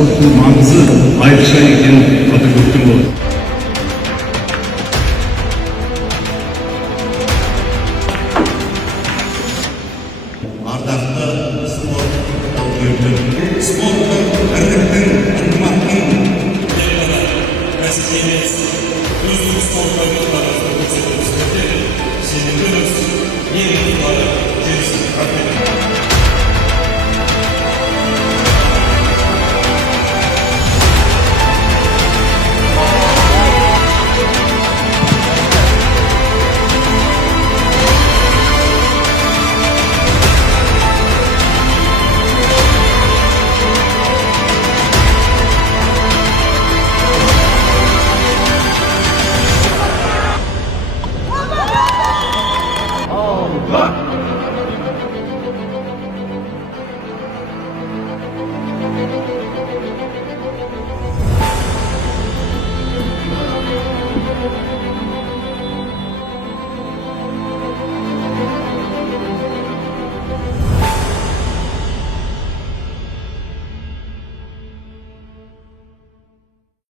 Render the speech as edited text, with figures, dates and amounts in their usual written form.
спорттың маңызы айрықша екенін атап өткен болатын. Ардақты спорт өкілдері, спорттың бірліктің, ынтымақтың мәселесі үздік спорт ойындарында көрсетілген сенімдіміз, ең ұлттары жетістік қабілет.